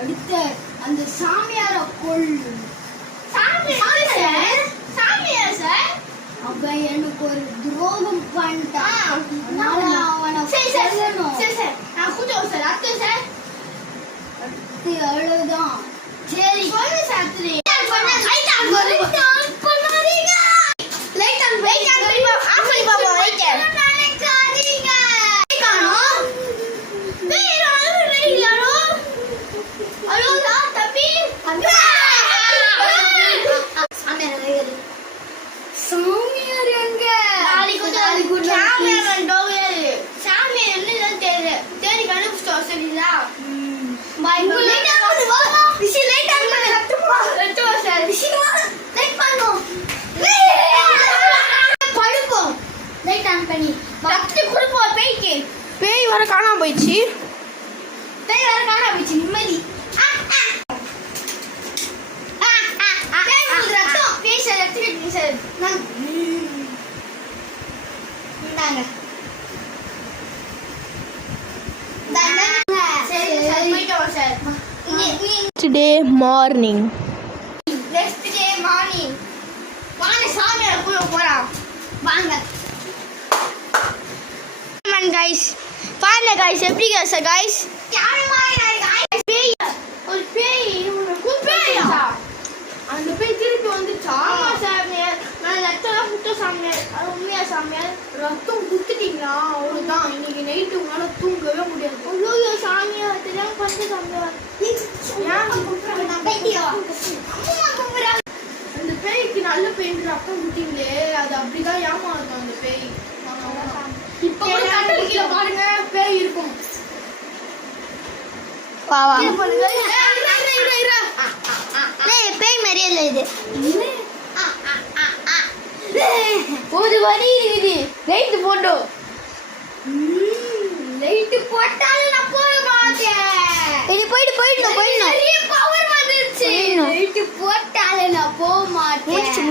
அடுத்து அந்த சாமியார கொள்ளு. அவ எனக்கு ஒரு துரோகம் பண்ணிட்டான். அடுத்து அவ்வளவுதான். சரி சாமியார் எங்க? தேடி கண்டுபிடிச்சோம். சரிங்களா? பேய் வர காணாம போயிடுச்சு. நிம்மதி Next day morning. வாங்க சாமியார் கூட போலாம். வாங்க guys, பாருங்க guys, எப்படி guys? ஒரு பேய் அந்த பேய் திருப்பி வந்துச்சா? நான் ரத்தம் குத்த சாமியார். அது உண்மையா சாமியார்? ரத்தம் குத்துட்டீங்களா? அவ்வளவுதான். இன்னைக்கு நைட்டு உங்களால தூங்கவே முடியாது. ஐயோ சாமியார் தெரியாம பண்ண சாமியார். அந்த பேய்க்கு நல்ல பேய் ரத்தம் குத்திங்களே, அது அப்படிதான் ஏமாறும் அந்த பேய். இப்ப கீழே பாருங்க பேய் இருக்கும். பேய் மாதிரியே இல்லை இது. ஒரு வரி இருக்குது. லைட் போட்டோம். லைட் போட்டாலும் நான் போக மாட்டேன். இது போயிடு நிறைய பவர் வந்துருச்சு. லைட் போட்டாலும் நான் போக மாட்டேன். முடிச்சு